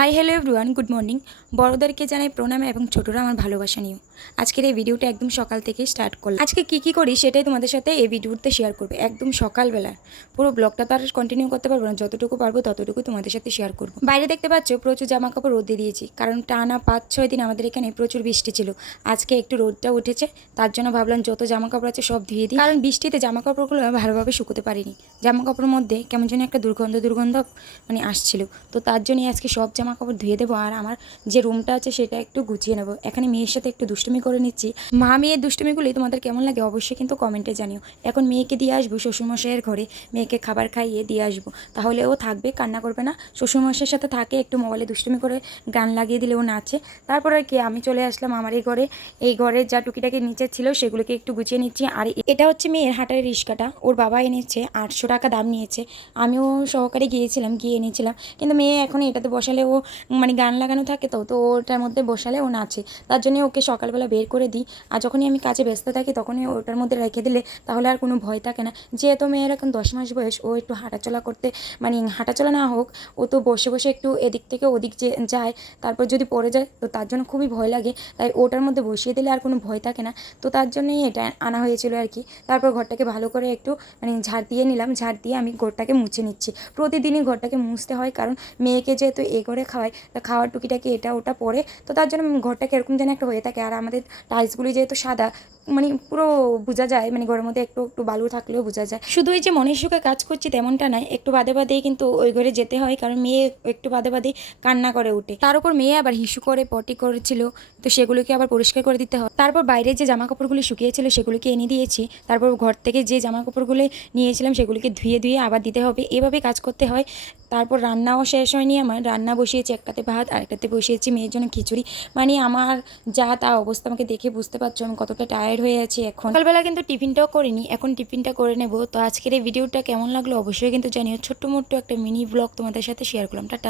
High hello everyone, good morning. বড়োদেরকে জানাই প্রণাম এবং ছোটরা আমার ভালোবাসা নিও। আজকের এই ভিডিওটা একদম সকাল থেকে স্টার্ট করলাম। আজকে কী করি সেটাই তোমাদের সাথে এই ভিডিওতে শেয়ার করবো, একদম সকালবেলা। পুরো ব্লগটা তো আর কন্টিনিউ করতে পারবো না, যতটুকু পারবো ততটুকু তোমাদের সাথে শেয়ার করবো। বাইরে দেখতে পাচ্ছ প্রচুর জামা কাপড় রোদ দিয়ে দিয়েছি, কারণ টানা 5-6 দিন আমাদের এখানে প্রচুর বৃষ্টি ছিল। আজকে একটু রোদটা উঠেছে, তার জন্য ভাবলাম যত জামা কাপড় আছে সব ধুয়ে দিই, কারণ বৃষ্টিতে জামা কাপড়গুলো ভালোভাবে শুকোতে পারিনি। জামা কাপড়ের মধ্যে কেমন যেন একটা দুর্গন্ধ মানে আসছিল, তো তার জন্যই আজকে সব জামা কাপড় ধুয়ে দেবো। আর আমার যে রুমটা আছে সেটা একটু গুছিয়ে নেবো। এখানে মেয়ের সাথে একটু দুষ্টুমি করে নিচ্ছি। মা মেয়ের দুষ্টুমিগুলি তোমাদের কেমন লাগে অবশ্যই কিন্তু কমেন্টে জানিও। এখন মেয়েকে দিয়ে আসবো শ্বশুরমশাইয়ের ঘরে, মেয়েকে খাবার খাইয়ে দিয়ে আসবো, তাহলে ও থাকবে, কান্না করবে না। শ্বশুরমশাইয়ের সাথে থাকে, একটু মোবাইলে দুষ্টুমি করে গান লাগিয়ে দিলে ও নাচে। তারপর আর কি আমি চলে আসলাম আমার এই ঘরে যা টুকিটাকি নিচে ছিল সেগুলোকে একটু গুছিয়ে নিচ্ছি। আর এটা হচ্ছে মেয়ের হাঁটার রিস্কাটা, ওর বাবা এনেছে, 800 টাকা দাম নিয়েছে। আমিও সহকারে গিয়েছিলাম, গিয়ে এনেছিলাম, কিন্তু মেয়ে এখন এটাতে বসালে ও মানে গান লাগানো থাকে, তো ওটার মধ্যে বসালে ও নাচে। তার জন্য ওকে সকালবেলা বের করে দিই, আর যখনই আমি কাজে ব্যস্ত থাকি তখনই ওটার মধ্যে রেখে দিলে তাহলে আর কোনো ভয় থাকে না। যেহেতু মেয়ের এখন 10 মাস বয়স, ও একটু হাঁটাচলা করতে, মানে হাঁটাচলা না হোক, ও তো বসে বসে একটু এদিক থেকে ওদিক যে যায়, তারপর যদি পড়ে যায় তো তার জন্য খুবই ভয় লাগে। তাই ওটার মধ্যে বসিয়ে দিলে আর কোনো ভয় থাকে না, তো তার জন্যই এটা আনা হয়েছিল আর কি। তারপর ঘরটাকে ভালো করে একটু মানে ঝাড় দিয়ে নিলাম, ঝাড় দিয়ে আমি ঘরটাকে মুছে নিচ্ছি। প্রতিদিনই ঘরটাকে মুছতে হয়, কারণ মেয়েকে যেহেতু এ করে খাওয়াই, তা খাওয়ার টুকিটাকি এটা ওটা পড়ে, তো তার জন্য ঘরটাকে এরকম যেন একটা হয়ে থাকে। আর আমাদের টাইলসগুলি যেহেতু সাদা, মানে পুরো বোঝা যায়, মানে ঘরের মধ্যে একটু একটু বালু থাকলেও বোঝা যায়। শুধু এই যে মনের সুখে কাজ করছি তেমনটা নয়, একটু বাদে বাদেই কিন্তু ওই ঘরে যেতে হয়, কারণ মেয়ে একটু বাদে বাদেই কান্না করে উঠে। তার উপর মেয়ে আবার হিসু করে পটি করেছিল, তো সেগুলোকে আবার পরিষ্কার করে দিতে হয়। তারপর বাইরে যে জামা কাপড়গুলি শুকিয়েছিল সেগুলিকে এনে দিয়েছি। তারপর ঘর থেকে যে জামা কাপড়গুলো নিয়েছিলাম সেগুলিকে ধুয়ে ধুয়ে আবার দিতে হবে, এভাবে কাজ করতে হয়। তারপর রান্নাও শেষ হয়নি আমার, রান্না বসিয়েছি, একটাতে ভাত আর একটাতে বসিয়েছি মেয়ের জন্য খিচুড়ি। মানে আমার যা তা অবস্থা, আমাকে দেখে বুঝতে পারছো আমি কতটা টায়ার্ড হয়ে আছি। এখন সকালবেলা কিন্তু টিফিনটাও করিনি, এখন টিফিনটা করে নেব। তো আজকের এই ভিডিওটা কেমন লাগলো অবশ্যই কিন্তু জানিও। ছোট্ট মোট্ট একটা মিনি ব্লগ তোমাদের সাথে শেয়ার করলাম। টাটা।